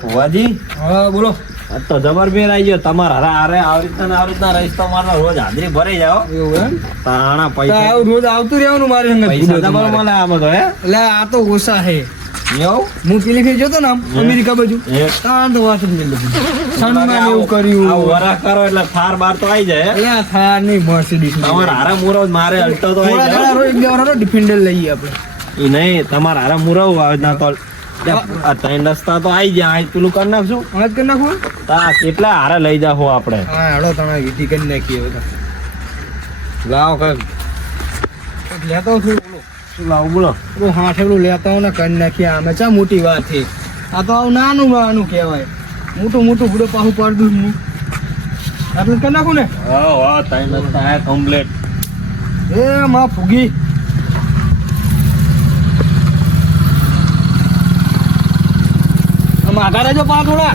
ભુવાજી હા બોલો. આ તો જબર બેર આવી ગયો તમારા હારે આવી રીતના રહીશ તો મારે રોજ હાજરી ભરાઈ જાઓ. એવું એમ? તાણા તો પૈસા આવું રોજ આવતું રહેવાનું મારે સંગત. પૈસા તમારે મળે આમાં તો હે એટલે આ તો ઓછા હે. એવું હું પેલી ફેર જતો ને આમ અમેરિકા બાજુ તાણ તો વાત જ નહીં લગી. સન્માન એવું કર્યું. આ વરા કરો એટલે થાર બાર તો આવી જાય હે? એટલે આ થાર નહીં મર્સિડીઝ. તમારે હારે મુરવ મારે અલ્ટો તો આવી જાય. થોડા એક દેવાનો ડિફેન્ડર લઈએ આપણે. ઈ નહીં તમારે હારે મુરવ આવે ના તો આ ત્રણ રસ્તા તો આવી જાય. આ પેલું કરી નાખશું હમણાં જ કરી નાખું. તા કેટલા હારે લઈ જાઓ આપણે. હા હેડો તમે વિધિ કરી નાખીએ બધા. લાવો કઈક લેતો છું બોલો. શું લાવું બોલો. પેલું હાથેલું લેતા હો ને કરી નાખીએ. આમે ચા મોટી વાત છે. આ તો આવું નાનું કહેવાય. મોટું ભૂડો પાછું પાડી દઉં હું. આપણે કરી નાખું ને. હા ત્રણ રસ્તા હે કમ્પ્લીટ. એ માં ફૂગી. આગળ રહેજો પા થોડા.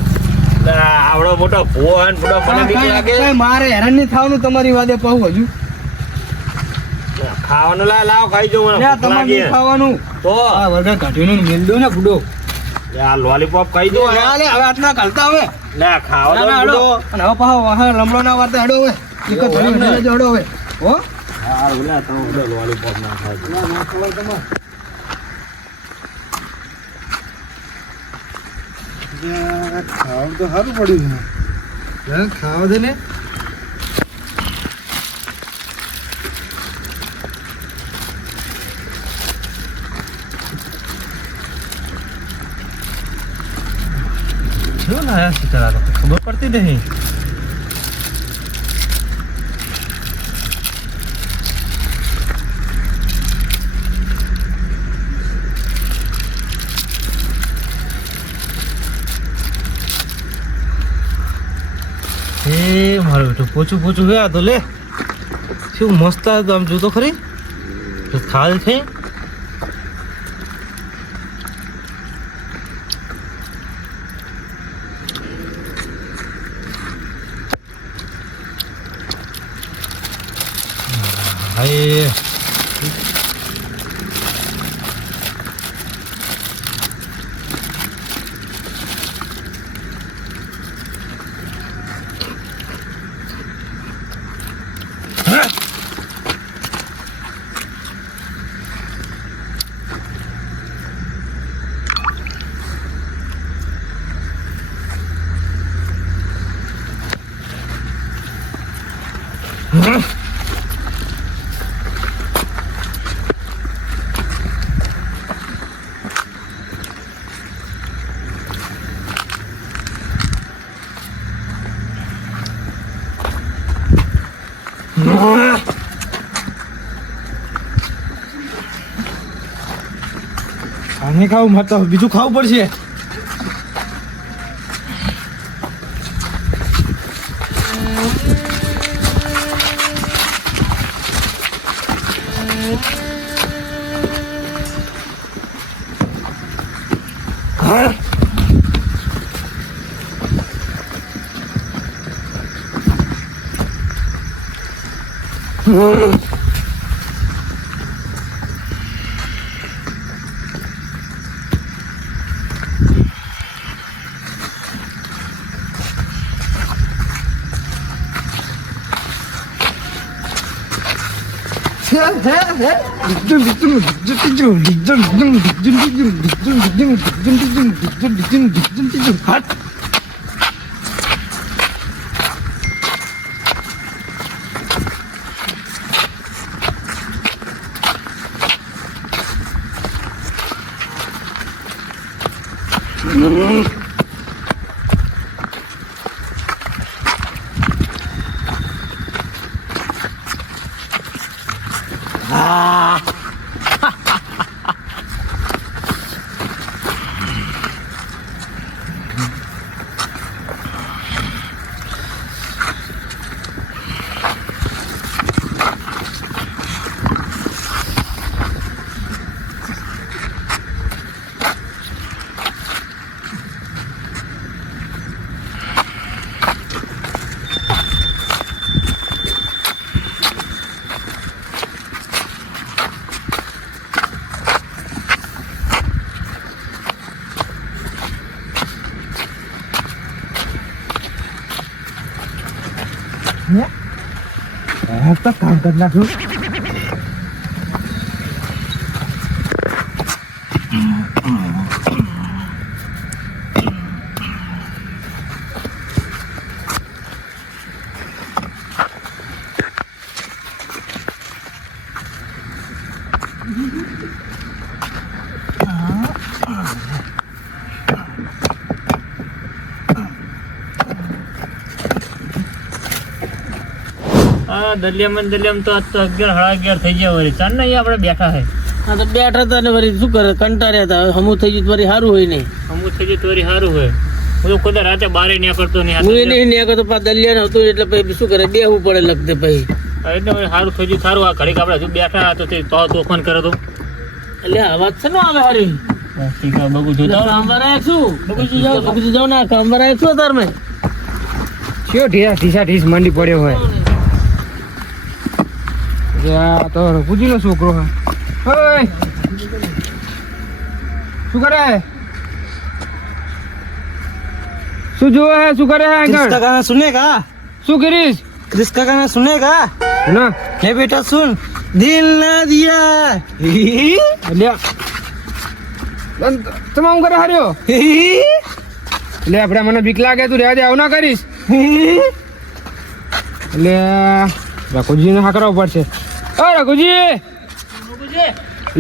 આવડો મોટો ભૂવો હે ને બુડો મને બીક લાગે. મારે હેરાન નહીં થવાનું તમારી વાદે પાહું હજુ. ખાવાનું લાવ ખાઈ જવું મને ભૂખ તમારે લાગી નહીં હે. ખાવાનું. તો આ વગર કાઢીને મેલ દો ને બુડો. આ લોલીપોપ ખાઈ જવું હે. હવે આટલા ઘાલતા હવે. લે ખાવા દો બુડો. અને હવે પાહો રમડો ના વાતે હેડો હવે. એક જ ધણી હેડો હેડો હવે. હો હાર બોલા તો બુડો લોલીપોપ ના ખાય. ના ખબર તમારે. ખાવાનું તો સારું પડ્યું છે. ખાવા દે ને. શું લાયા છે તારા? તો ખબર પડતી નહીં. મારો બેટો પોચું ગયા તો લે. શું મસ્ત હતું આમ જોતો ખરી. ખાલ છે. હાય આને ખાવું મારે તો બીજું ખાવું પડશે. તો કામ કરી નાખ્યું. દલિયામાં તો આજ તો 11 સાડા 11 થઈ ગયા વળી ચાલ ને અહીંયા આપણે બેઠા છે હા તો બેઠા હતા ને વળી શું કરે કંટાળ્યા હતા હવે હમું થઈ ગયું તો વળી સારું હોય નહીં અમુક થઈ જાય તો વળી સારું હોય હું તો ખુદ રાતે બારે નહીં કરતો નહીં હું એ નહીં કરતો પા દલિયા હતું એટલે પછી શું કરે બેહવું પડે લગતે પછી એટલે વળી સારું થઈ ગયું સારું આ ઘડીક આપણે હજુ બેઠા તો તે તોફાન કરે તો એટલે અવાજ છે ને આવે હારી બગુ જોતા કામવાર આવ્યા છું બગીચી જાવ ના કામવાર આવ્યા છું તાર મેં કયો ઢીસા ઢીસ મંડી પડ્યો હોય. આ તો રઘુજીનો છોકરો હે. ઓય શું કરે? શું જોવે હે? શું કરે હે किसका આગળ? गाना सुनेगा શું કરીશ? किसका गाना सुनेगा ના ले बेटा सुन दिल ना दिया લ્યા તમે હું કરે હાર્યો? એટલે આપણે મને બીક લાગે તું રહેવા દે આવું ના કરીશ. એટલે રઘુજીને હા કરવો પડશે. ઓ રઘુજી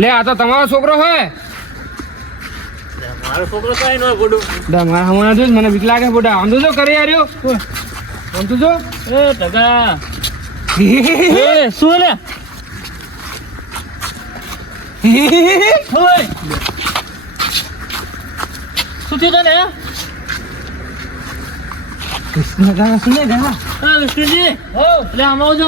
લે આ તો તમારો છોકરો હોય. મારો છોકરો કાંઈ ન હોય ગોડું મારા હમણાં જોઈ મને બીક લાગે બોડા આમ તો જો કરે યાર આમ તો જો એ ટકા એ શું લે ઓય શું થયું તને किसका गाना सुनेगा હા વિષ્ણુજી ઓ લે આમ આવજો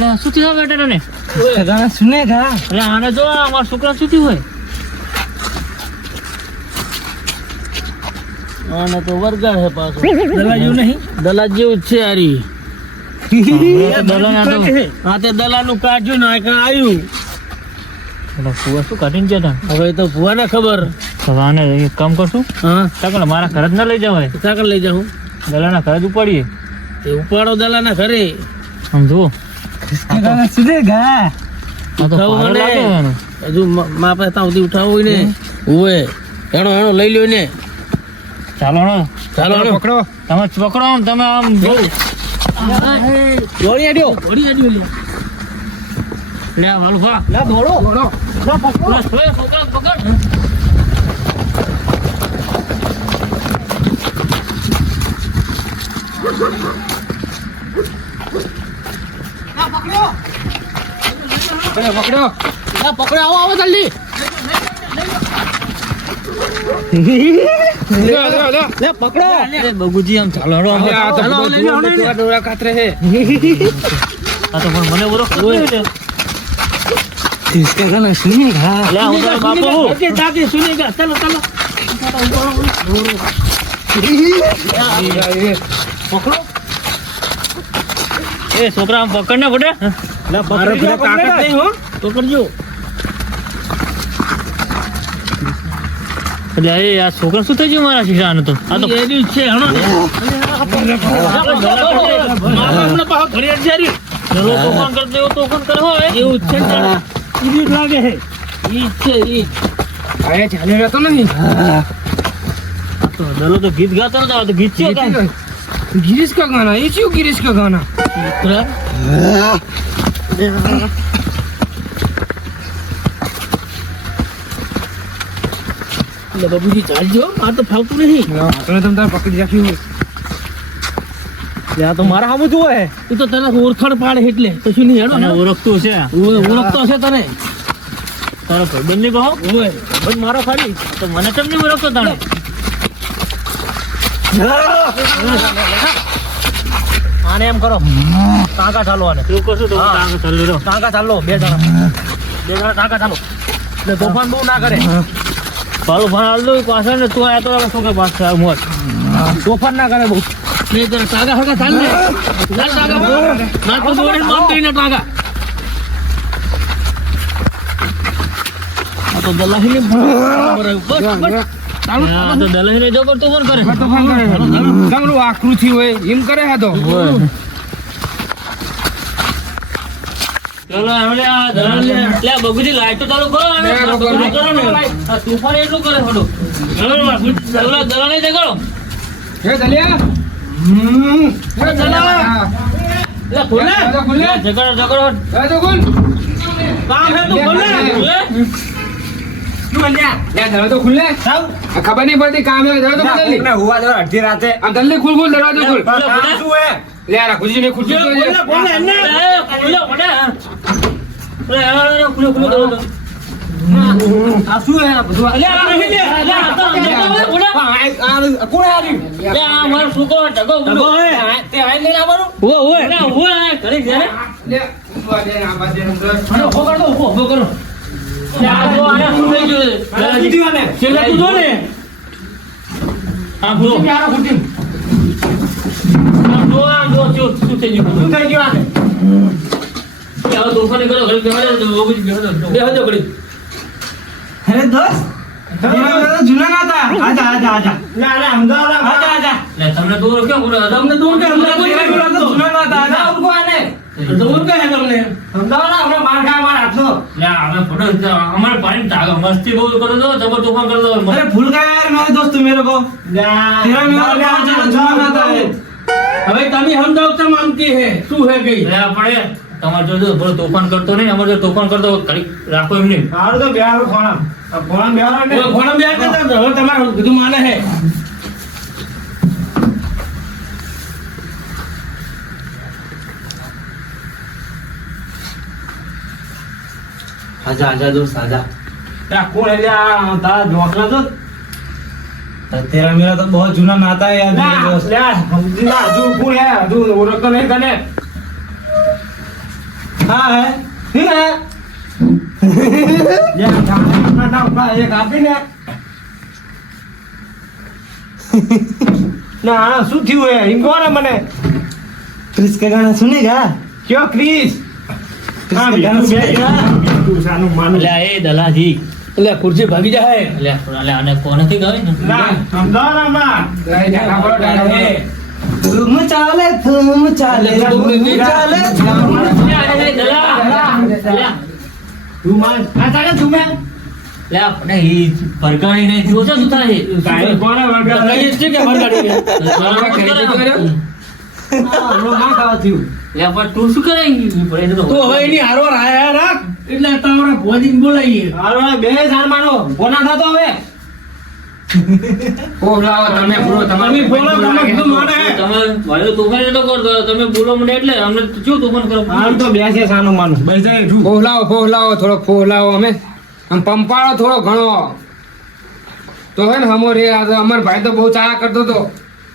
લે શું થયું બેટા તને किसका गाना सुनेगा એટલે આને જો અમારા છોકરા શું થયું હોય આને તો વરગાડ હે પાછો દલા જેવું નહીં દલા જેવું જ છે હારી હા તે દલાનું કાઢ્યું ને આ આવ્યું ફુવા શું કાઢીને ગયા હતા હવે તો ભુવાને ખબર હવે આને એક કામ કરશું હા ચાકલ મારા ઘરે જ ના લઈ જવાય સાકર લઈ જાઉં દલાના ઘરે જ ઉપાડીએ તે ઉપાડો દલાના ઘરે આમ જુઓ किसका गाना सुनेगा આ તો ઉઠાવો ભારે મને. લાગે એનું. હજુ મા પાસે ત્યાં સુધી ઉઠાવો હોય ને હોય એનો લઈ લ્યો ને ચાલો ને ચાલો પકડો પકડો. તમે પકડો આમ તમે આમ જો દોડી આડ્યો લે હાલો ભા લા દોડો દોડો છોકરા પકડ પકડો પકડો આવો આવો જલ્દી લે પકડો અરે બગુજી આમ ચાલો હળો આમ. આ તો ચાલો, લઈ લો, લઈ લો. ડોરા કાતરે હે. આ તો પણ મને ઓળખ એટલે किसका गाना सुनेगा લે હું તારો બાપુ ओके जाके सुनेगा चलो चलो પકડો એ છોકરા આમ પકડ ને ફોટે मारो बिना ताकत नहीं हो पकड़જો એટલે એ આ છોકરા શું થઈ ગયું મારા શીશાને તો આ તો એની છે હણો મારા પાહો ઘડિયાળ જારી ચલો તોફાન કરતો એવો તોફાન કરે હોય એવું છે ઈડી લાગે છે ઈ છે ઈ આયા ચાલે રહેતો નહીં. તો દલો તો ગીત ગાતો નતો આ તો ગીત છે કાંઈ गिरीश का गाना ये क्यों गिरीश का गाना? એટલે બાબુજી ચાલજો આ તો ફાવતું નહીં આપણે તમ તાર પકડી રાખ્યું. આ તો મારા સામે જોવે હે એ તો તને ઓળખાણ પાડે એટલે પછી નહીં હેડો અને ઓળખતું છે ઓળખતો છે તને તારો ભાઈબંધ ની કહો ઓય ભાઈ મારો ખાલી તો મને કેમ નહીં ઓળખતો તાણે આને એમ કરો ટાંકા ચાલો આને તું કશું તો હા. ટાંગ ચાલી રહ્યો ટાંકા ચાલો બે જણા ટાંકા ચાલો એટલે તોફાન બહુ ના કરે પાલું ભાણ હાલ દો પાછળ ને તું આયા તો છોકરા પાસે આવ મોત તોફાન ના કરે બહુ નહીં તને ટાંકા હળકા ચાલ ને ચાલ ટાંકા ના તો દોડીને માર દઈને ટાંકા આ તો દલાહીને બરાબર બસ બસ ચાલો આ તો દલાઈ ને જો કરતો ફોન કરે તો ફોન કરે તમારું આકૃતિ હોય એમ કરે હા તો ચલો હવે આ દલાઈ લે બગુજી લાઈટ તો ચાલુ કરો અને કરો ને આ તુફાન એટલું કરે ફોટો ચલો દલાઈ દે કરો હે દલિયા હે દલિયા લે ખોલે ખોલે જગડો હે તો ખોલ કામ હે તું ખોલે તું લે દરવાજો ખુલ્લે સાવ ખબર નહીં પડતી કામ હે દરવાજો ખુલ્લે કોકને હુવા દો અડધી રાતે આમ જલ્દી ખુલ ખુલ દરવાજો ખુલ કામ શું હે લે આ ખુરશી ને ખુરશી ખોલે એમને ખોલે ખોલે ખોલે ખોલે આ શું હે બધું લે આ નહીં લે લે આ તો ખોલે કોણ આવી લે આ માર સુકો ઢગો ઢગો હે તે આઈ લઈને આવવાનું ઓય કરી દે લે ઉભા દે આ બાજુ અંદર મને ઉભો કર દો ઉભો કરો લે આ જો આયા શું થઈ ગયું કીધું આને છેલ્લે તું જો ને આ જો ક્યારે ખુટી જો શું થઈ ગયું શું થઈ ગયું આને હવે તોફાન કરો ઘરે બેહો તો બગુજી બેહો જો ઘડી અરે દોસ્ત જૂના ના હતા આજા આજા આજા ના ના અમદાવાદ આજા આજા લે તમને દૂર કેમ બોલો તમને દૂર કેમ જૂના ના હતા આજા ઉભો આને દૂર કે હે તમને અમદાવાદ આપણે માર ખા માર હાથનો લે અમે ફોટો અમાર પાણી તાગ મસ્તી બહુ કરો દો જબર તોફાન कर दो अरे भूल गया यार मेरे दोस्त मेरे को तेरा मेरा बहुत जूना नाता है હવે તમે સમજાવ તો માંગતી હે શું હે ગઈ લે આપણે તમાર જો બોલો તોફાન કરતો નહીં અમાર જો તોફાન કરતો ઘડી રાખો એમ નહીં હારું તો બેહારો ખોણા આ ખોણા બેહારો ને ફોન બે કરતા હવે તમારું કીધું માને હે आजा आजा दोस्त आजा આ કોણ હે આ તારા ઢોકલા તો तेरा मेरा तो बहुत जूना नाता है यार मेरे લે दोस्त લે સમજીલા હજુ કોણ હે હજુ ઓળખતો નહીં તને हाँ है ઠીક હે યા ના ના એક આપીને ના આ શું થયું હે એમ કહો ને મને क्रिस का गाना सुनेगा કયો ક્રિસ क्रिस का गाना सुनेगा તું સાનું માન લે એ દલાજી એટલે ખુરશી ભાગી જાય લે લે આને કોનેથી ગાવે ને ના અમદાવાદમાં तुम चाले तुम चाले તું માન આ તારે તું મે લે આપણે ઈ પરગાણી નહીં જો છે સુતા છે કાઈ કોણે વગર લઈ છે કે ભરગાડી ના ખાવા થયું લે પણ તું શું કરે પડે તો હવે એની હારવાર આયા રાખ એટલે તમારે ભોજીને બોલાવીએ હારો બે જાણ માનો બોના થતો હવે ઓલાવો તમે પૂરો તમે બોલો તમે કીધું માને હે તમે ભાઈ તોફાન તો કરતો તમે બોલો મને એટલે અમને શું તોફાન કરો આમ તો બેસે સાનું માનું ફોહલાવો થોડો ફોહલાવો અમે આમ પંપાળો થોડો ઘણો તો હે ને હમો રે આ તો અમાર ભાઈ તો બહુ ચાળા કરતો તો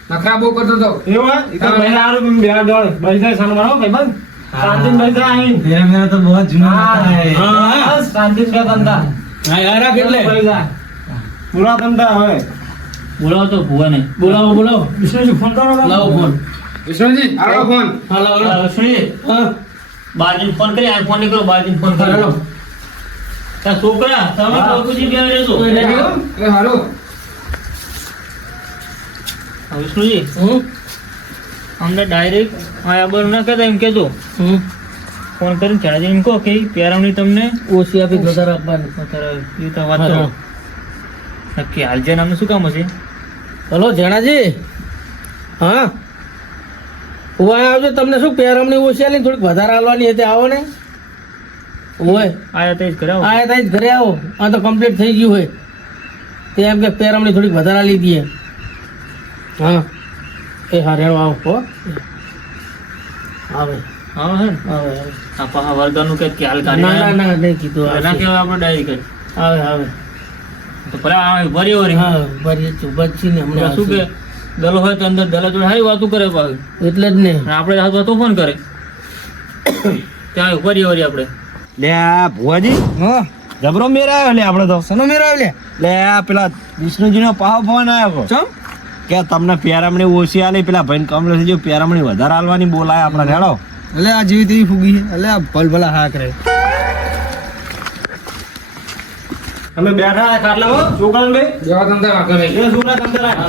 નખરા બહુ કરતો તો એવું તો ભાઈ આરું બે દોડ ભાઈ સાનું માનો ભાઈ બસ શાંતિ ભાઈ અહીં तेरा मेरा तो बहुत जूना नाता है હા શાંતિ બે ધંધા હા યાર રાખ એટલે પૂરા ધંધા હવે બોલાવો તો ભુવાને બોલાવો વિષ્ણુજી ફોન કરો લાવો ફોન વિષ્ણુજી આવો ફોન હા લાવો શ્રી હા બાજીને ફોન કરી આ ફોન નીકળો બાજીને ફોન કરો તા છોકરા તમે બાપુજી બે રહેજો એ હાલો વિષ્ણુજી હું અમને ડાયરેક્ટ આયા બર ના કહેતા એમ કહેજો ફોન કરીને ચાર્જિંગ એમ કહો કે પેરામણી તમને ઓછી આપી વધારે આપવાની અત્યારે એ તો વાત કરો નક્કી હાલજે નામનું શું કામ હશે હલો જણાજી હા ઓય આવજો તમને શું પેરમણી ઓછી આલી થોડીક વધારે આલવાની હતી આવો ને ઓય આયા તે જ કરાવો આ તાઈ ઘરે આવો આ તો કમ્પ્લીટ થઈ ગયું હોય તે એમ કે પેરમણી થોડીક વધારે આલી દઈએ હા એ હા રેણો આવો હો આવે હા હે ને? આવે આવે આ પાહા વર્ગનું કે ખ્યાલ ના ના ના નહીં કીધું ના આવશે. કહેવાય આપણે ડાયરેક્ટ આવે આવે તો ભલે આવે ભરી વરી હા બરી બચી ને હમણાં શું કે આવશે. દલો હોય તો અંદર દલા જોડે હારી વાતું કરે પાછું એટલે જ ને અને આપણે હાથ વાતો ફોન કરે ત્યાં ભરી વરી આપણે લે આ ભુવાજી હા જબરો મેરા આવ્યો લે આપણે તો સનો મેરા લે લે આ પેલા વિષ્ણુજીનો પાહો ફોન આવ્યો ચમ કે તમને પેરામણી ઓછી આલી પેલા ભાઈ કમલેશ જો પેરામણી વધારે આલવાની બોલાય આપણે હેડો એટલે આ જેવી તેવી ફૂગી એટલે આ ભલ ભલા હા કરે અમે બેઠા ખાટલામાં છોકરા બે જેવા તમને વાંધો નહીં. એ છોકરા તમને રાખ.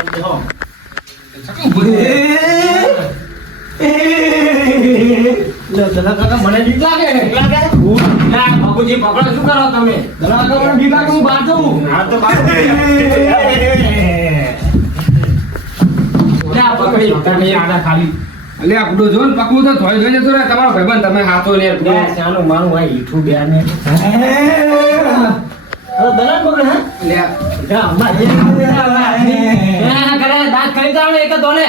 લે, દલા કાકા મને બીક લાગે. લા, બાપુજી પકડો, શું કરો તમે? દલા કાકા મને બીક લાગે, હું બહાર જઉં. હા તો બહાર લે, આ પકડી. તમે આડા ખાલી. અલે આ બુડો જો ને પકવું તો થોડી જોઈને જતો રહે. તમારો ભાઈબંધ તમે હાથો લે. ચાનું માનું હોય ઈઠું બેને. દલા પકડે હા. લે, જા અમાર કરે દાંત કરી જાવ ને એક જ દોને.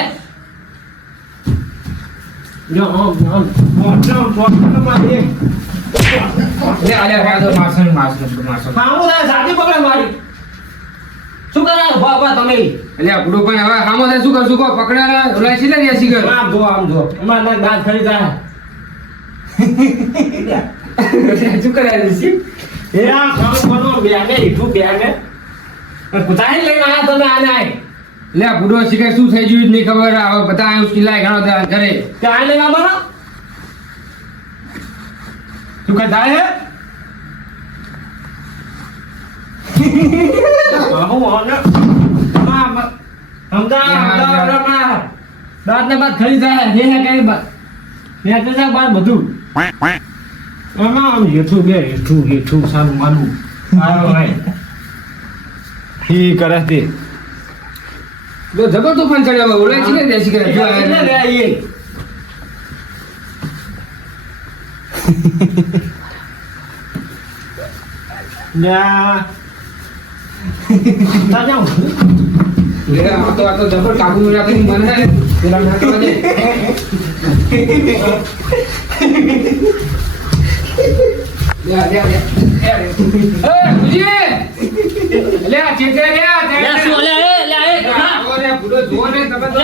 જો આમ મારી લે, આલે વાજો માસણ. મામુ દા સાથી પકડે મારી. શું કરે બાબા તમે? એટલે આ બુડો પણ હવે હામો થાય શું કરશું કહો? પકડ્યા ઓલા છે ને એસી કર. આમ જો અમાર ના દાંત ખરી જાય. શું કરે એસી? એ આ ખાવ બનો બેને ઈઠું બેને. કુતાઈ લઈને આયા તમે આને આય. લે, આ બુડો શીખે શું થઈ ગયું જ નહીં ખબર. હવે બધા આ ઉસ્કીલાય ઘણો દાન કરે. તે આય લઈને આવવાનો? તું કઈ થાય હે? બાબુ ઓને સમજા દાંત ને બાદ ખરી જાય હે કઈ બાદ મેં તો જા બાદ બધું આમ હેઠું સારું માનવું આયો ભાઈ ઠીક કરે તે જો જબર તોફાન ચડ્યા હવે ઓલા છે ને એસી કરે. જો આ એટલે રે એ ના જાઉં લે, આ તો જબર કાબુ મેળા કરી મને પેલા નાખવા દે. લે, બુજી! લે, આ ચેતે લે, આ ચેતે. લે, શું લે, લે, આવો રે, બુડો જુઓ ને તમે તો.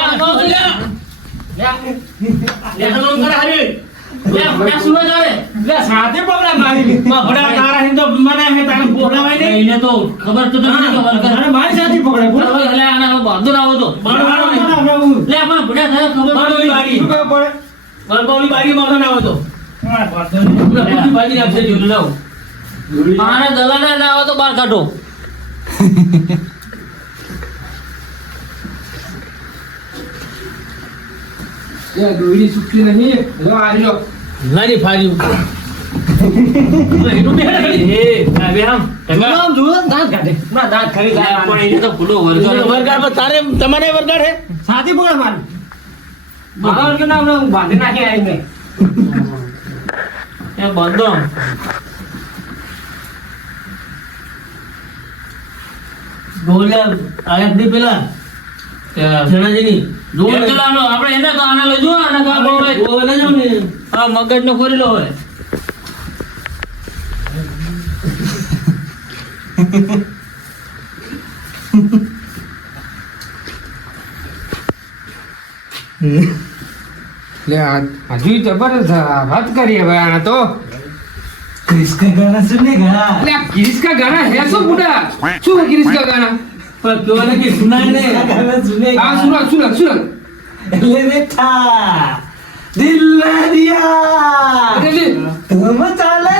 સાથે પકડા મારી ભડા તારા હિંદો મને હે તારે બોલાવાય નહીં એને તો ખબર તો નથી કે વરઘર. અને મારી સાથે પકડે બોલ એટલે આના બાંધો ના આવો તો. લે, પણ ભૂડા થાય ખબર બારડોલી બારી શું ખબર પડે બારડોલી બારી માં ના આવે તો બધી બાજી નાખશે જોયું લાવ. આને દલાના ના આવે તો બહાર કાઢો. લે, દોરી સુકી નહીં. લો, આ લ્યો. નાની ફાડી એટલું બે ખાલી. એ, આ બે આમ. આમ જુઓ દાંત કાઢે ના દાંત ખરી જાય પણ એને તો ભૂલો વરઘર. વરગાડ પર તારે તમારે વરગાડ હે સાથે પકડે મારી બહાર કે ના હું બાંધી નાખી આવી મેં. એ બાંધો. ગોલ્યા આયા દી પેલા જણાજીની એ તો લાલો, આપણે એને તો આના લઈ જુઓ, આના તો આપણે ભાઈ ગોલે જાવ ને આ મગજનો ખોરેલો હોય. લે, આ હજુ જબરદસ્ત વાત કરી હવે આને તો. કિસકે ગાના સુનેગા લે, આ ગિરીશ કા ગાના હે શું બુડા? શું હે ગિરીશ કા ગાના? પર કેવાને કે સુનાય ને ગાના સુનેગા આ સુરત. ले बेटा दिल दिया અરે લે, धूम चाले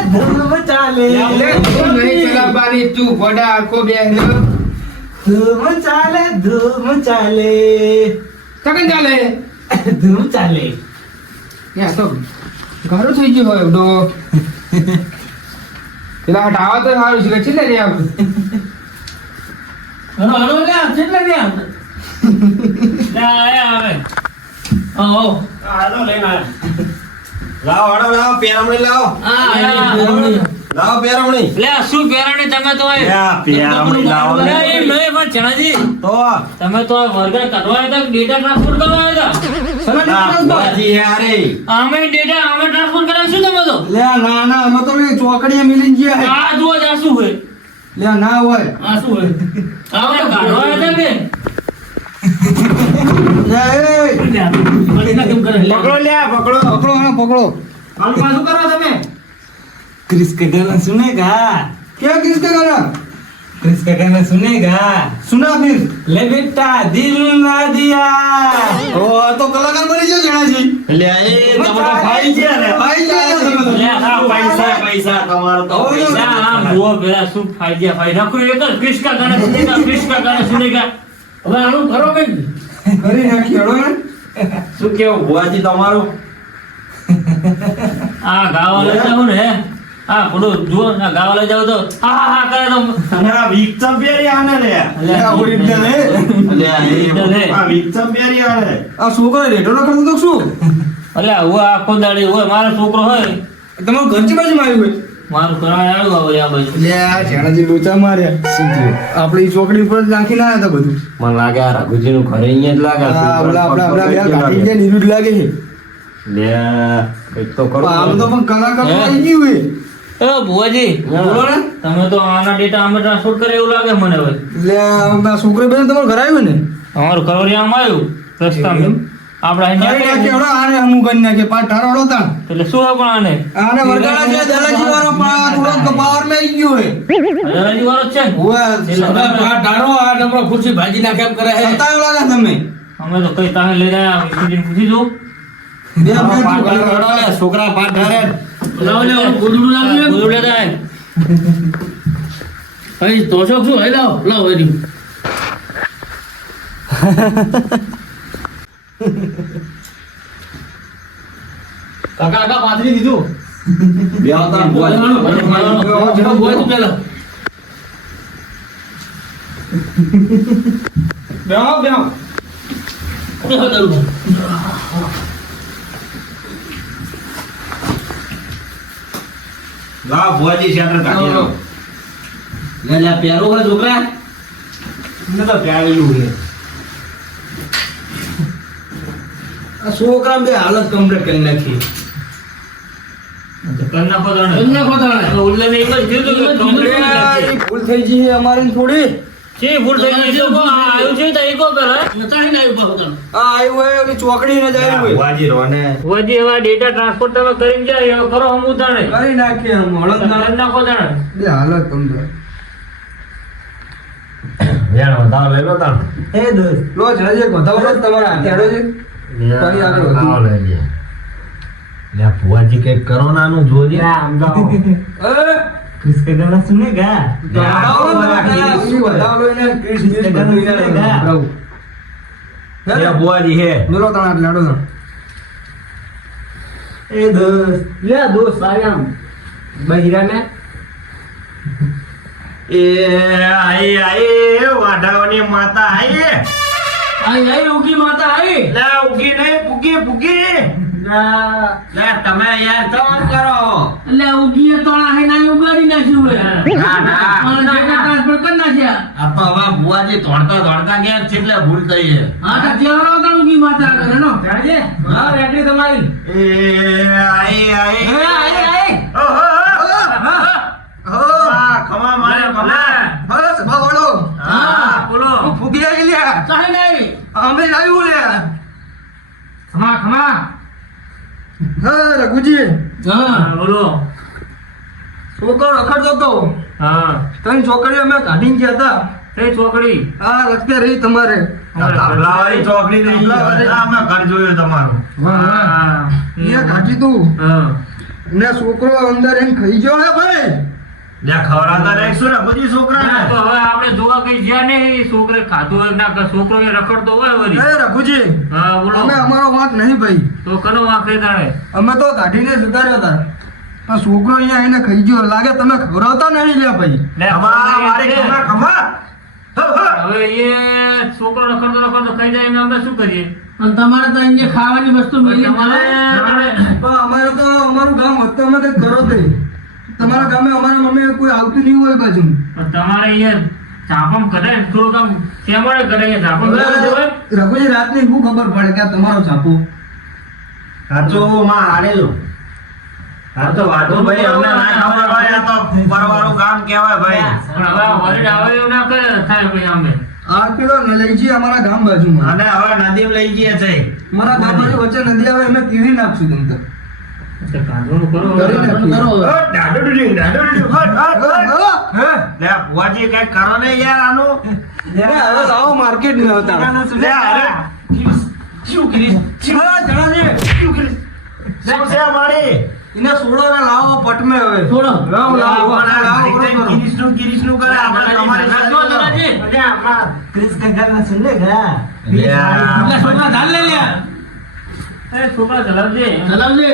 લે, તું નહીં ચલાવવાની તું બડા આખો બેન. धूम चाले તકન ચાલે. धूम चाले યા તો ઘરો થઈ ગયો હોય ડો. પેલા હટાવા તો સારું છે કેટલે રે આવ. હલો હલો લે કેટલા ને લે, આવે. આવો હાલો લેના લાવો હાડો પેરામણી લાવો લાવો પેરામણી લે, આ શું પેરાણી તમે તો એ? પેરામણી લાવો લે, એ નહીં પણ ચણાજી, તો તમે તો આ વરઘર કાઢવા આવ્યા હતા કે ડેટા ટ્રાન્સફર કરવા આવ્યા હતા? બાજી યારે અમે ટ્રાન્સફર કરાવશું તમે તો. લે ના ના અમે તો પેલી ચોકડીએ મિલી ગયા હે. આ જુઓ જ આ શું હોય? લે ના હોય આ શું હોય? આપણે કાઢવા આવ્યા હતા કે? લે એ પડીકા કેમ કરે લે પકડો લે પકડો પકડો હા પકડો હાલ પાછું કરો તમે क्रिस का गाना सुनेगा क्या क्रिस का गाना क्रिस का गाना सुनेगा सुना फिर ले बेटा दिल ना दिया ओ तो कलाकार बनी जो जणाजी લે એ તમારો ભાઈ આમ જુઓ પેલા શું ફાયદા નકરું એક જ ક્રિસ્કા ગાને સુનેગા. હવે આનું કરો કે કરી નાખી હળો ને શું કેવું ભુવાજી તમારું? આ ગાવા લઈ જાવ ને હા પડો જુઓ ના ગાવા લઈ જાવ તો હા કરે તો આ વીક ચંપિયરી આને લે. આ ઓરિજિનલ હે આ વીક ચંપિયરી આને. આ છોકરો રેટો ન કરતો તો શું એટલે હું આખો દાડી હોય મારો છોકરો હોય તમારું ઘર ચી બાજુ આવ્યું હોય મારું કરવા આવ્યું આ બાજુ. લે આ છેણાજી લોચા માર્યા આપણે ઈ ચોકડી ઉપર જ નાખીને આયા હતા બધું મને લાગે આ રઘુજી નું ઘરે અહીંયા જ લાગે. આપડા બે ગાડી છે નીરુડ લાગે છે લે કંઈક તો કરો. આમ તો પણ કલાકાર આવી ગયું હોય એ ભુવાજી બોલો ને તમે તો આના ડેટા અમે ટ્રાન્સફર કરે એવું લાગે મને હવે. લે આ છોકરી બેન તમારું ઘર આવ્યું ને અમારું કરોડિયામાં આવ્યું રસ્તામાં આપણે અહીં કરી નાખી નીકળ્યા. હળો આને હમું કરી નાખે પાછ ઠાર હળો તાણ એટલે શું હોય પણ આને વરગાડા છે દલાજી વાળો પણ થોડો પાવર માં આવી ગયો હોય હજી વાળો જ છે ને? ઓય ઢારો આ નંબર ખુરશી ભાજી નાખે એમ કરે હે સતાયો લાગે તમે અમે તો કઈ તાહે લઈને આવ્યા વિસુજીને પૂછી દઉં. બે બે છોકરા પાઠ ધારે. લાવ લે ગોદડું લાવ્યું એમ? ગોદડું લેતા આય. અહીં તોશક શું હે લાવ એની કાકા પાથરી દીધું બે આવતા ભુવાજી. પેલા બેહો બેહો લાવ ભુવાજી શેટર કાઢી લો. લે લે પેરો હોય છોકરા ને તો પ્યારેલું છે. આ છોકરા બે હાલત કમ્પ્લીટ કરી નાખી કર નાખો તાણે. એમને ખોતાણે હવે ઉલ્લાને એક જ કીધું કે complete કરી નાખીએ. ભૂલ થઈ ગઈ છે અમારી થોડી શી ભૂલ થઈ ગઈ છે? કોણ આ આવ્યું છે તો એકો પેલા નતા ને આવ્યું પાછું આ આવ્યું હોય ઓલી ચોકડી ને જાય હોય ભુવાજી રોને વજી હવે ડેટા ટ્રાન્સફર તમે કરીને જાય હવે કરો હમું તાણે. કરી નાખીએ આમ હળદ કર નાખો તાણે. બે હાલત કમ્પ્લીટ વેણ વધારો લઈ લો તાણ. એ દોસ્ત લો જજે બતાવો તમારા હાથેડો છે ફરી આગળ વધુ. આવો લઈ લે. લે ભુવાજી કંઈક કરો નાનું જોજે. એ કિસકે ગાના સુનેગા. બતાવો ને ઓલી બતાવો એને ક્રિસ ક્રિસ બધું વિચારે બતાવો. લે ભુવાજી હે. મેલો તાણા લેડો તાણ એ દોસ્ત લે દોસ્ત આયામ બહિરા ને એ આઈ આઈ વાઢાઓની માતા આઈ. આઈ ઉગી માતા આઈ લે ઉગી નહીં પુગી પુગી. લે તમે યાર કેમ કરો? એટલે ઉગી તો આ ના ઉગાડી નાખ્યું હે ના ના અને ડેટા ટ્રાન્સફર કરી નાખ્યા આ તો હવે ભુવાજી દોડતા દોડતા ગયા છે એટલે ભૂલ થઈ છે. હા તો જેવડો તો ઉગી માતા કરે નો જાજે હા રેડી તમારી એ આઈ આઈ હે આઈ આઈ ઓહો આ ખમા મારે ખમા. બસ બાવળો હા બોલો. ફૂગી આવી લ્યા કાહે નહીં અમે લાવ્યું લ્યા ખમા ખમા હા રઘુજી હા બોલો. છોકરો રખડતો તો હા ત્રણ છોકરીઓ અમે કાઢીને ગયા હતા તે છોકરી આ રસ્તે રહી તમારે ધાબલાવાળી ચોકડી નહીં ધાબલાવાળી. આ અમે ઘર જોયું તમારું. અહીંયા કાઢી તું હા ને છોકરો અંદર એને ખાઈ ગયો હે ભાઈ લે ખવડાવતા રહીશું ને બધી ના, તો છોકરા. હવે આપણે જોવા કઈ જ્યાં નહીં છોકરે ખાધું હોય કે ના કે છોકરો એ રખડતો હોય વળી. એ રઘુજી હા બોલો. અમે અમારો વાત નહીં ભાઈ તો કનો વાંકે તાણે. અમે તો કાઢીને સુધાર્યો હતા પણ છોકરો અહીંયા એને ખાઈ ગયો લાગે તમે ખવડાવતા નહીં લ્યા ભાઈ લે, ખમા મારી ખમા ખમા. હો, હો. હવે એ છોકરો રખડતો ખાઈ જાય એમાં અમે શું કરીએ? અને તમારે તો અહીંયા ખાવાની વસ્તુ મળી તમારે પણ અમારે તો અમારું ગામ હતું અમે કંઈક કરો તે તમારા ગામે અમારા મમ્મી કોઈ આવતું નહીં હોય બાજુ પણ તમારે અહીંયા ઝાપમ કરાય ને થોડુંક આમ કેમણે કરે કે ઝાપમ કરવા જવાય? રઘુજી રાતની શું ખબર પડે કે આ તમારો છાપો સાચું માં હારેલું. આ તો વાતો ભાઈ અમને ના ખબર ભાઈ આ તો પરવાળું કામ કહેવાય ભાઈ. પણ હવે આ વરડ આવે એવું ના કરે થાય ભાઈ અમે. આ પેલો લઈ જઈએ અમારા ગામ બાજુમાં અને હવે નદીમ લઈ ગયા છે. અમારા ગામ બાજુ વચ્ચે નદી આવે અમે પીવી નાખશું તમ તો એટલે કાઢવાનું કરો કરી નાખીએ. કરો હો, દાડુ ડુડી, દાડુ ડુડી. હટ, હટ, હટ. હે? લે ભુવાજી કઈક કરો ને યાર આનું. લે, હવે લાવો માર્કેટ ને આવતા લે અરે હા, જણાવજે. શું છે મારી એને છોડો ને લાવો પટમે હવે છોડો. લાવો લાવો કિરીશનું કરે આપણે તમારી રાખજો ધનાજી. ક્રિસ કાકાના સુનેગા એટલે છોકરા ધાર લઈ લે. એ છોકરા ચલાવજે. ચલાવજે.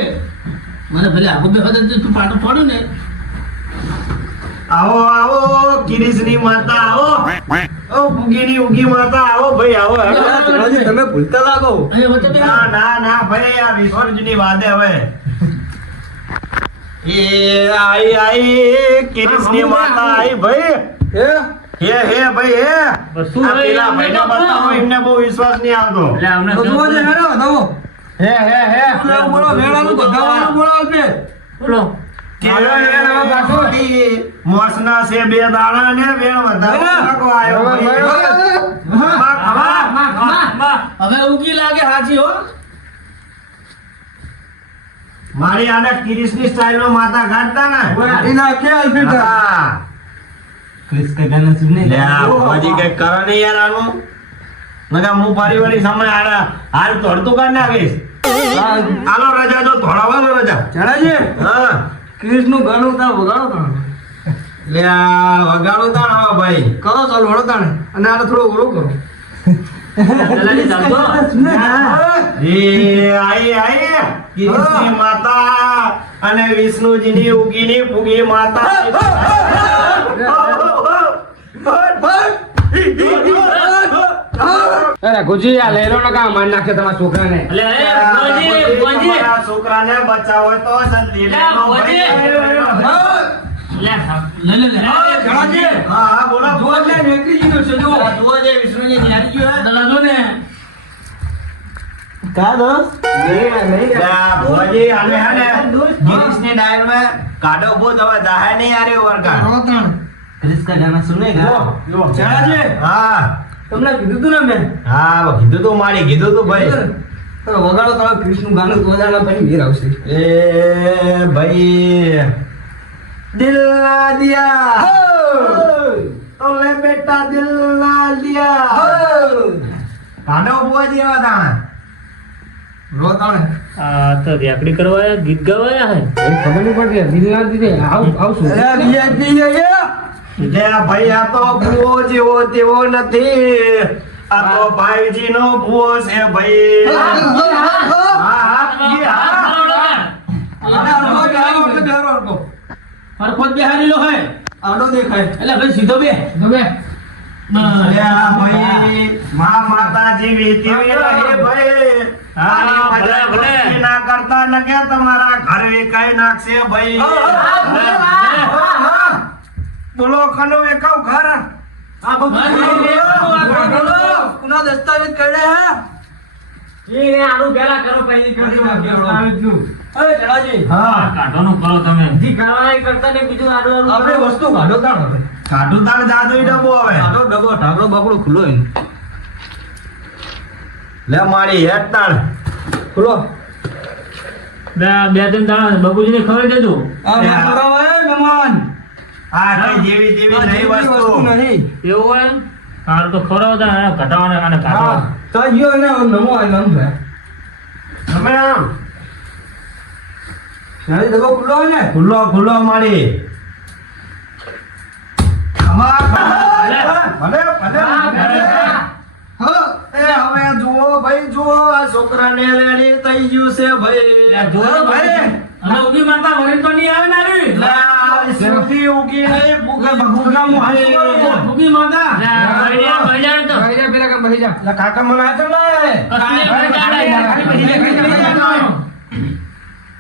મને ભલે આખો બે વખત તું પાટો ફોડ્યું ને. આવો આવો કિરીશની માતા આવો ઓ ઉગીની ઉગી માતા આવો ભાઈ આવો ધનાજી તમે ભૂલતા લાગો અહીં વચ્ચે બે. ના ના ના ભાઈ આ વિસર્જનની વાદે હવે એ આઈ કિરીશની માતા આઈ ભાઈ હે ભાઈ હે વસ્તુ આ હોય પેલા એમને ભાઈને તો બતાવો એમને બહુ વિશ્વાસ નહીં આવતો એટલે અમને તો જુઓ છે હેરો ધવો હે બોલો વેળાનું બધાવાનું બોલો અલ્પે બોલો. મોસના છે બે દાણા ને વેણ વધારે નાખો આયો ભાઈ. હવે ઉગી લાગે હાજી હો. મારી આને કિરીશની સ્ટાઈલમાં માતા કાઢતા ને એના કે અલ્પે હા. ક્રિસ કાકાના લે સુનેગા આ ભુવાજી કઈક કરો ને યાર આનું નકા હું પારિવારિક સામે હાલ તોડતું કાઢ નાખીશ આલો રજા જો ધોળાવાનો રજા ધનાજી હા ક્રિસ નું ગાણું તાર વગાડો તાણ લે આ વગાડું તાણ હવે ભાઈ કરો ચાલો વડો તાણે અને આને થોડો ઓરો કરો ચલાવી ચાલતો. એ આઈ કિરીશની માતા અને વિષ્ણુજીની ઉગીની ફૂગી માતા અરે ગુજી આ લેરો ના કામ માર નાખે તમારા છોકરાને. એટલે એ ભુવાજી, ભુવાજી. તમારા છોકરાને બચાવો તો સંતી લે, ભુવાજી. લે, લે. ધનાજી હા હા બોલો જુઓ એટલે મેકરીજી નો છે જુઓ જુઓ જે વિષ્ણુજી નિહાળી ગયો હે દલાલો ને. કા દોસ્ત ભુવાજી આને હે ને ગિરીશની ડાયરમાં કાઢો ઉભો તમે જાહે નહીં આરે ઓરકા ક્રિસ કાકાના સુનેગા ધનાજી હા તમને કીધું તું ને મેં હા કીધું તું મારી કીધું તું ભાઈ તો વગાડો તમે ક્રિસ નું ગાણું તો વગાડો પછી વીર આવશે એ ભાઈ દિલ ના દિયા તો લે બેટા દિલ ના દિયા કાઢો ભુવાજી એવા દાણા રો તાણે આ તો રેકડી કરવાયા, ગીત ગવાયા હે. એ ખબર નહીં પડતી દિલના દીધે આવશું. અરે વીઆઈપી છે લે ભાઈ આ તો ભુવો જેવો તેવો નથી આ તો ભાઈજી નો ભુવો છે ભાઈ હા હા ઈ હા હરખો જ બેહારી લો હે. આડો દેખાય એટલે ભાઈ સીધો બે. તમે લે આ ભાઈ મા માતાજી વીતી રહે ભાઈ હા, આની ભલે, મજા ભલે. મસ્તી ના કરતા ન કે તમારા ઘર વેકાઈ નાખશે ભાઈ બોલો કનો વેકાવ ઘર કુના દસ્તાવેજ કર્યા હે આનું પેલા કરો પહેલી કરી અરે જણાજી હા કાઢવાનું કરો તમે. કરતા ને બીજું આડું આપણે વસ્તુ કાઢો તાણ હવે કાઢું તાર જાદુઈ ડબ્બો હવે કાઢો ડબો ઢાકડો બાકડો ખુલ્લો એમ લે મારી હેડ તાણ ખુલ્લો બે ત્રણ દાણા બબુજીને ખબર દેજો. આ મહેમાન હે મહેમાન આ કઈ જેવી તેવી નહીં વસ્તુ નહીં એવું હોય હાલ તો ખવડાવતા અને ઘટાવાના અને હા કાઢવા. તો ગયો ને નમો આ નામ છે તમે આમ નાની ડબો ખુલ્લો હોય ને ખુલ્લો ખુલ્લો મારી અમાર ભલે ભલે હા એ હવે જુઓ ભાઈ જુઓ આ છોકરાને રેડી થઈ ગયું છે ભાઈ જોયો ભાઈ. હવે ઉગી માતા વળી તો નહીં આવે નારી. લે આ સુધી ઉગી નહીં ભૂખે ભૂખા મુહાઈ ઉગી માતા. ભાઈ જાણે તો. પેલા કામ બહી જા. લે કાકા મને આ તો લે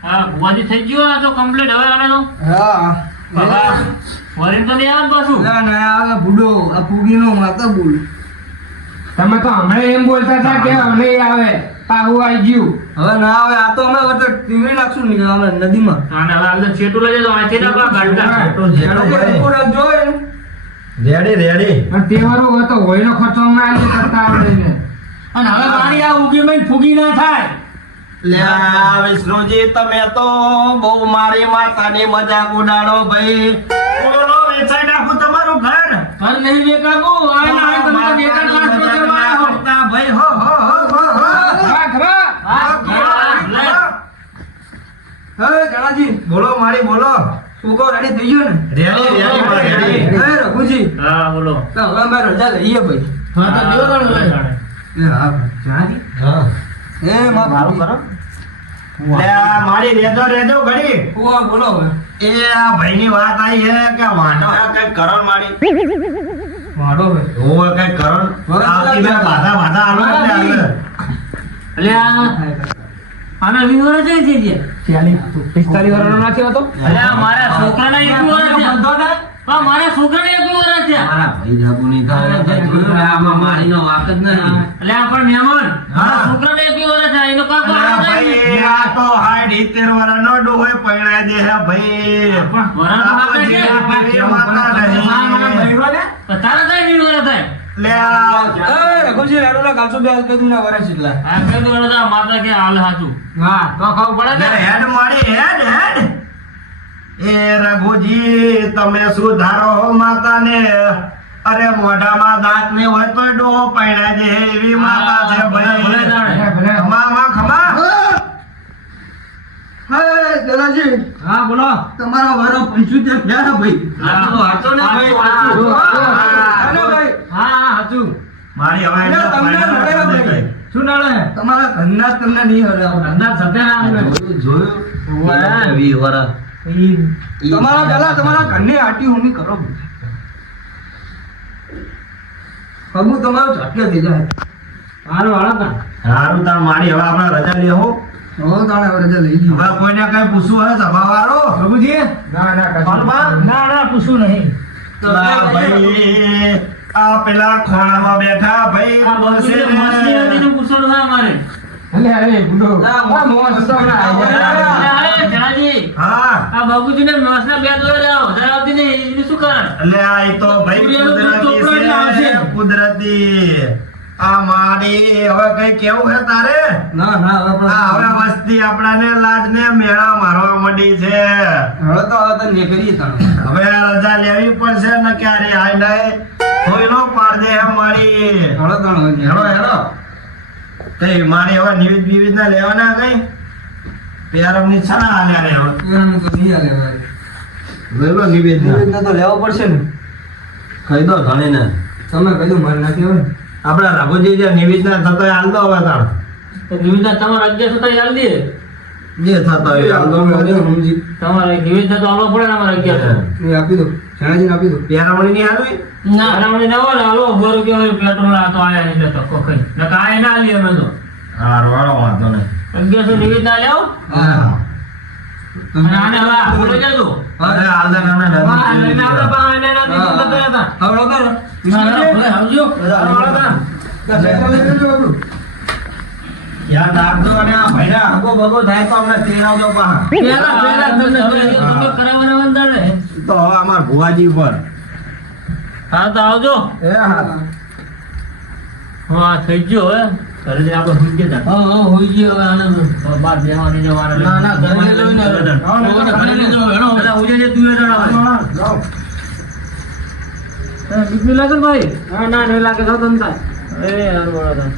હા ભુવાજી થઈ ગયો આ તો કમ્પ્લીટ હવે આને તો હા વળી તો નહીં આવે પાછું. ના ના આ બુડો આ પૂગીનો માતા બોલ તમે તો હમણાં એમ બોલતા હતા કે નહીં આવે પાહુ આવી ગયું. હવે ના આવે આ તો અમે વચ્ચે ટીવી નાખશું ને અમે નદીમાં અને હવે અંદર છેટું લઈ જજો વાંચી ના પા ગાડતા. રાખજો રેડી રેડી અને તહેવારો હતો હોળીનો ખર્ચો હમણાં આવી કરતા આવડે ને. અને હવે મારી આ ઉગી માં ફૂગી ના થાય. લે આ વિષ્ણુજી તમે તો બહુ મારી માતાની મજાક ઉડાડો ભાઈ બોલો વેચાઈ નાખું તમારું ઘર ઘર નહીં બેકાબુ આ ના આ તમે બેકાર ટ્રાન્સફર કરવા આવ્યા હો. ભાઈ હો હો હો હો હો ખરા, ખરા. જણાજી બોલો મારી બોલો છોકરો રેડી થઈ ગયો ને રેડી હે રઘુજી હા બોલો તો હવે અમે રજા લઈએ ભાઈ હા તો દેવો તાણ હવે. એ હા જણાજી હા એ માં મારું કરો લે આ મારી રેજો ઘડી ફુવા બોલો હવે એ આ ભાઈની વાત આવી છે કે વાંઢો આ કઈ કરણ મારી મારો ભાઈ હોવે કઈ કરણ આવતી બે બાધા આલો એટલે હાલે. એટલે આના વિવરો છે જે જે 45 વર્ષનો નાખ્યો હતો એટલે આ મારા છોકરાના 21 વર્ષ છે પણ મારા છોકરાને 21 વર્ષ છે મારા ભાઈ જાબુની એટલે આમાં મારીનો વાક જ નહીં એટલે આ પણ મહેમાન મારા છોકરાને 21 વર્ષ છે એનો કાકો ભાઈ આ તો 70 વર્ષનો ડોહો પૈણા દે હે ભાઈ પણ વરાનો હાથ છે ભાઈ માતા નહીં તારા કઈ 20 વર્ષ થાય લે આ એ રઘુજી લાડુના કાચો બે હાલ તું ના વરસ એટલા આ કઈ વર્ષ આ માતા કે હાલ હાચું હા તો ખાવ પડે લે ને હેડ મારી હેડ એ રઘુજી તમે સુધારો માતાને અરે મોઢામાં દાંત ને હોય તો ડોહો પૈણા દે એવી માતા છે ભલે ભાઈ જાણે. ખમા હે દલાજી હા બોલો તમારા વારો 75 થયા ભાઈ હાચો ને ભાઈ હાચો ભાઈ હા હાચું મારી હવે એટલે તમને નડે ભાઈ. શું નાળે તમારા ઘરના જ તમને નહીં હરે અંદાજ સત્યાનારાયણ તમારા પેલા તમારા ઘરની આટી હોમી કરો પગું તમારું ઝટકે થઈ જાય હારું હાલો તા હારું તાર મારી હવે આપણે રજા લેવો હો તાણે હવે રજા લઈ લીધી હવે કોઈને કઈ પૂછવું હોય સભાવાળો પ્રભુજી ના ના કોણબા? ના પૂછું નહીં ભાઈ આ પેલા ખોળામાં બેઠા ભાઈ આ બોલશે બધું મસ્તી ને. હતી પૂછવાનું છે અમારે અલે અરે ગુડો ના, મોસ તો ના અરે જણાજી હા આ બાબુજીને મસના બે જોડે જાઓ ધરાવતી નહીં એનું શું કારણ એટલે આ ઈ તો ભાઈ સૂર્યનું દૂધ ચોપડામાં કુદરતી આવશે. છે કુદરતી આ મારી હવે કઈ કેવું છે તારે ના ના હવે આ હવે પણ વસ્તી આપણાને લાજ ને મેળા મારવા માંડી છે હવે તો નીકળીએ તાણે હવે રજા લેવી પડશે ને ક્યારે આય નહીં કોઈનો પાડ દે હે મારી હવે તાણે હેડો હેડો કઈ મારી હવે નિવિદ ના લેવાના કઈ પેરમની છના આલ્યા રે હવે એમ તો નહીં આલે ભાઈ લેલો નિવેદ નિવેદન તો લેવો પડશે ને કહી દો ધણીને તમે કીધું મારે નાખી હોય ને આપડા રઘુજી જે નિવેદ ના થતો હોય હાલ દો હવે તાણ નિવેદન તમારે 11 થતા હાલ દે જે થતો હોય હાલ દો સમજી તમારે નિવેદન તો આવડો પડે ને અમારે 11 એ આપી દો જણાજીને આપી દો પેરમણી ની હાલવી ના હરામણી ના હોય ને હાલો 100 રૂપિયા પેટ્રોલ આ તો આયા એટલે તો કઈ ન કાય ના લી અમે તો હા રોડો વાંધો નહીં 1100 નિવેદન લેવો હા અને આને હવે આ બોલે જજો અરે હાલ દે નામે હા નથી લઈને આવતા પા એને ના દીધું તો હતા હવે વગર ના ના ભલે આવજો યાર રાખજો અને આ ભાઈના હગો બગો થાય તો અમને તેરાવજો પાહા પેલા તમે કરાવવાના વંદાડે તો હવે અમાર ભુવાજી ઉપર હા તો આવજો એ હા હા થઈ ગયો હવે ઘરે જઈને આપણે હોઈ ગયા હતા. હા હોઈ ગયો હવે આને બાર બેહવાની જવાના ના, ના, ઘરે લઈ જવું ને હવે. ઘરે લઈ જવું, હેડો. બધા હોઈ જજે, તું એ જણાવે. જાઓ બીજું લાગે ને ભાઈ હા ના નહીં લાગે તો તમતા એ હારું, હારું.